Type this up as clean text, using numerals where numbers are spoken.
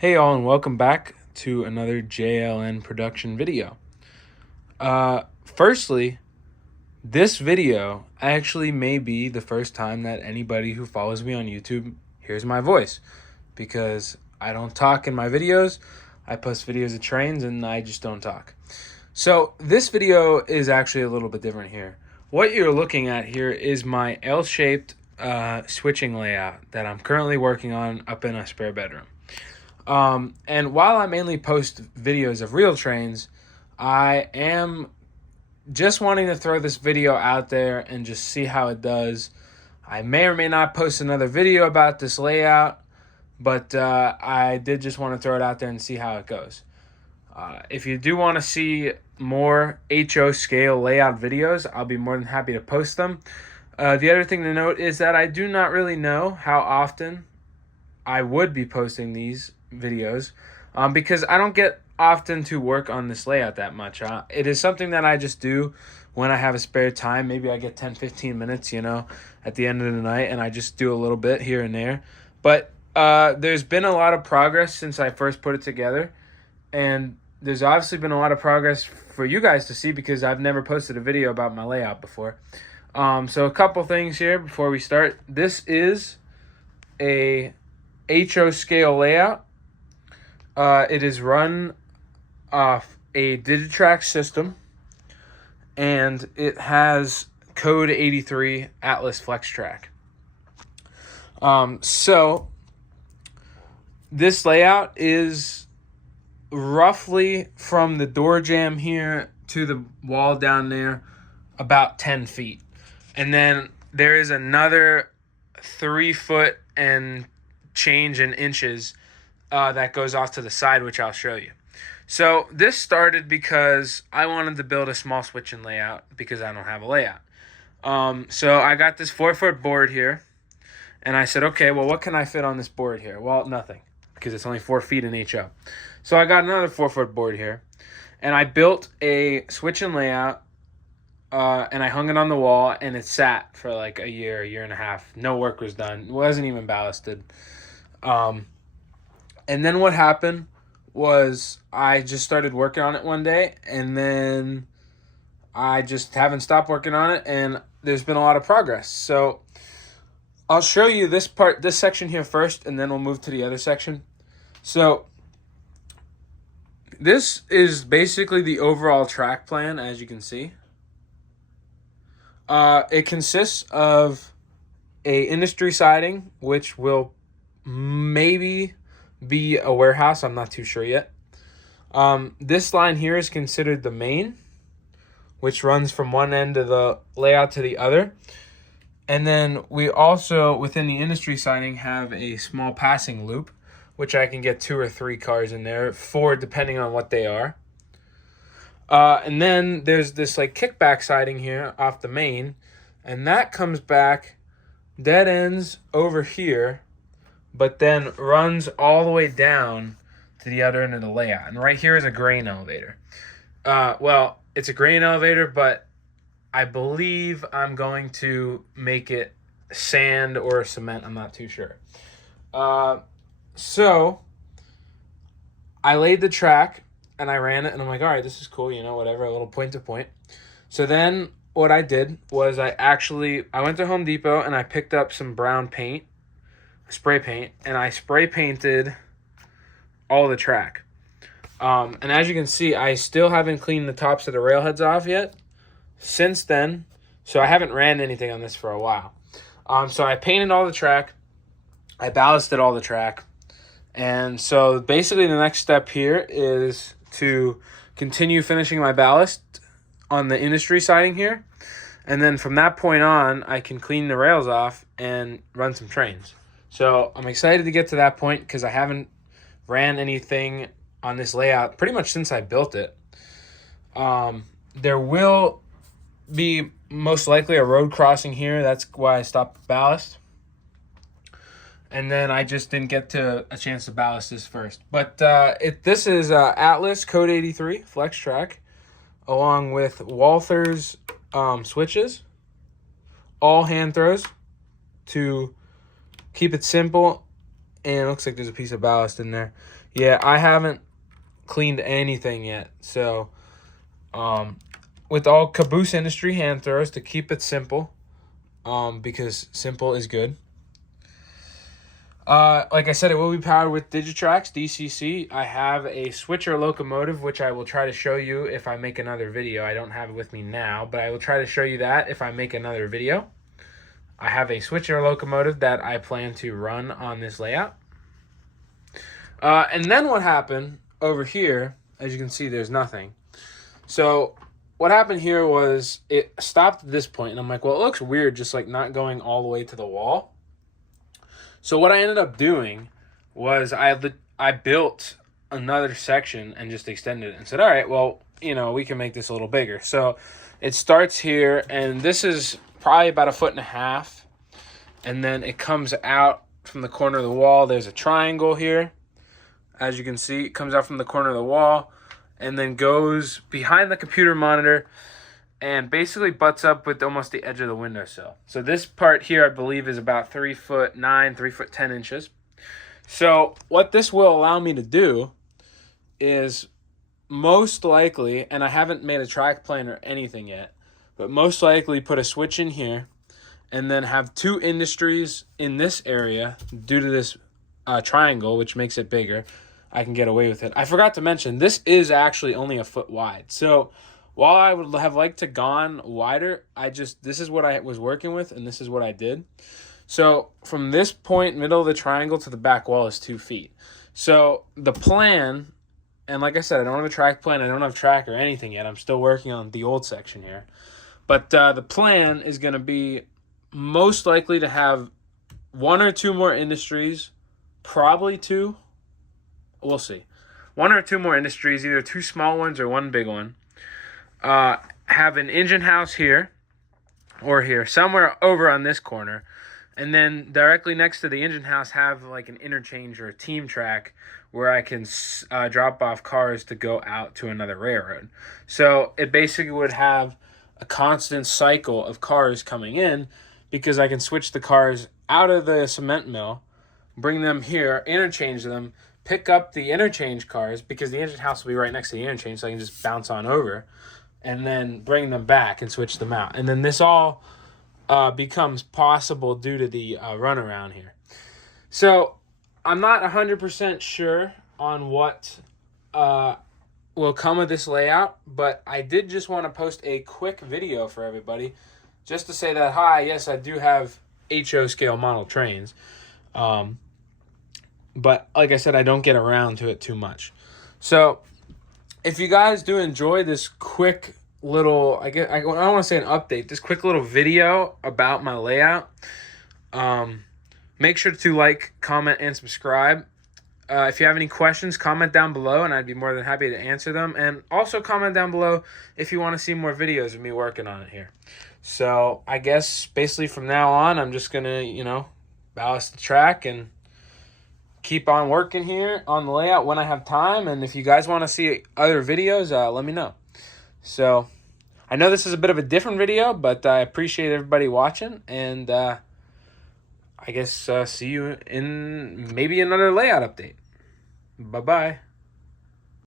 Hey all, and welcome back to another JLN production video. Firstly, this video actually may be the first time that anybody who follows me on YouTube hears my voice, because I don't talk in my videos. I post videos of trains and I just don't talk. So this video is actually a little bit different here. What you're looking at here is my L-shaped switching layout that I'm currently working on up in a spare bedroom. And while I mainly post videos of real trains, I am just wanting to throw this video out there and just see how it does. I may or may not post another video about this layout, but I did just want to throw it out there and see how it goes. If you do want to see more HO scale layout videos, I'll be more than happy to post them. The other thing to note is that I do not really know how often I would be posting these videos because I don't get often to work on this layout that much. It is something that I just do when I have a spare time. Maybe I get 10-15 minutes, at the end of the night, and I just do a little bit here and there. But there's been a lot of progress since I first put it together, and there's obviously been a lot of progress for you guys to see because I've never posted a video about my layout before. So a couple things here before we start. This is a HO scale layout. It is run off a Digitrax system, and it has code 83 Atlas FlexTrack. So this layout is roughly from the door jamb here to the wall down there about 10 feet. And then there is another 3 foot and change in inches that goes off to the side, which I'll show you. So this started because I wanted to build a small switching layout because I don't have a layout. So I got this 4-foot board here, and I said, okay, well, what can I fit on this board here? Well, nothing, because it's only 4 feet in HO. So I got another 4-foot board here, and I built a switching layout, and I hung it on the wall, and it sat for like a year and a half. No work was done. It wasn't even ballasted. And then what happened was I just started working on it one day, and then I just haven't stopped working on it, and there's been a lot of progress. So I'll show you this section here first, and then we'll move to the other section. So this is basically the overall track plan, as you can see. It consists of a industry siding, which will maybe be a warehouse. I'm not too sure yet. This line here is considered the main, which runs from one end of the layout to the other. And then we also, within the industry siding, have a small passing loop, which I can get 2 or 3 cars in there, 4 depending on what they are. And then there's this like kickback siding here off the main, and that comes back, dead ends over here, but then runs all the way down to the other end of the layout. And right here is a grain elevator. Well, it's a grain elevator, but I believe I'm going to make it sand or cement. I'm not too sure. So I laid the track and I ran it, and I'm like, all right, this is cool, whatever, a little point to point. So then what I did was I went to Home Depot and I picked up some brown paint, spray paint, and I spray painted all the track. And as you can see, I still haven't cleaned the tops of the railheads off yet since then, so I haven't ran anything on this for a while. So I painted all the track, I ballasted all the track, and so basically the next step here is to continue finishing my ballast on the industry siding here, and then from that point on, I can clean the rails off and run some trains. So I'm excited to get to that point because I haven't ran anything on this layout pretty much since I built it. There will be most likely a road crossing here. That's why I stopped ballast. And then I just didn't get to a chance to ballast this first. But this is Atlas Code 83 FlexTrack, along with Walther's switches, all hand throws to keep it simple And it looks like there's a piece of ballast in there. Yeah, I haven't cleaned anything yet. So, with all Caboose Industry hand throws to keep it simple, because simple is good. Like I said, it will be powered with Digitrax DCC. I have a switcher locomotive, which I will try to show you if I make another video. I don't have it with me now, but I will try to show you that if I make another video. I have a switcher locomotive that I plan to run on this layout. And then what happened over here, as you can see, there's nothing. So what happened here was it stopped at this point, and I'm like, well, it looks weird just like not going all the way to the wall. So what I ended up doing was I built another section and just extended it and said, all right, well, you know, we can make this a little bigger. So it starts here, and this is probably about 1.5 feet. And then it comes out from the corner of the wall. There's a triangle here. As you can see, it comes out from the corner of the wall and then goes behind the computer monitor and basically butts up with almost the edge of the windowsill. So this part here, I believe, is about 3'9", 3'10". So what this will allow me to do is most likely, and I haven't made a track plan or anything yet, but most likely put a switch in here and then have 2 industries in this area due to this triangle, which makes it bigger. I can get away with it. I forgot to mention, this is actually only 1 foot wide. So while I would have liked to gone wider, this is what I was working with, and this is what I did. So from this point, middle of the triangle, to the back wall is 2 feet. So the plan, and like I said, I don't have a track plan. I don't have track or anything yet. I'm still working on the old section here. But the plan is going to be most likely to have 1 or 2 more industries, probably 2. We'll see. 1 or 2 more industries, either 2 small ones or 1 big one. Have an engine house here or here, somewhere over on this corner. And then directly next to the engine house have like an interchange or a team track where I can drop off cars to go out to another railroad. So it basically would have a constant cycle of cars coming in, because I can switch the cars out of the cement mill, bring them here, interchange them, pick up the interchange cars, because the engine house will be right next to the interchange, so I can just bounce on over, and then bring them back and switch them out. And then this all becomes possible due to the runaround here. So I'm not 100% sure on what will come of this layout, but I did just want to post a quick video for everybody just to say that, hi, yes, I do have HO scale model trains. But like I said, I don't get around to it too much. So if you guys do enjoy this quick little, I don't want to say an update, this quick little video about my layout, make sure to like, comment, and subscribe. If you have any questions, comment down below, and I'd be more than happy to answer them. And also comment down below if you want to see more videos of me working on it here. So I guess basically from now on, I'm just going to, ballast the track and keep on working here on the layout when I have time. And if you guys want to see other videos, let me know. So I know this is a bit of a different video, but I appreciate everybody watching. And I guess see you in maybe another layout update. Bye-bye.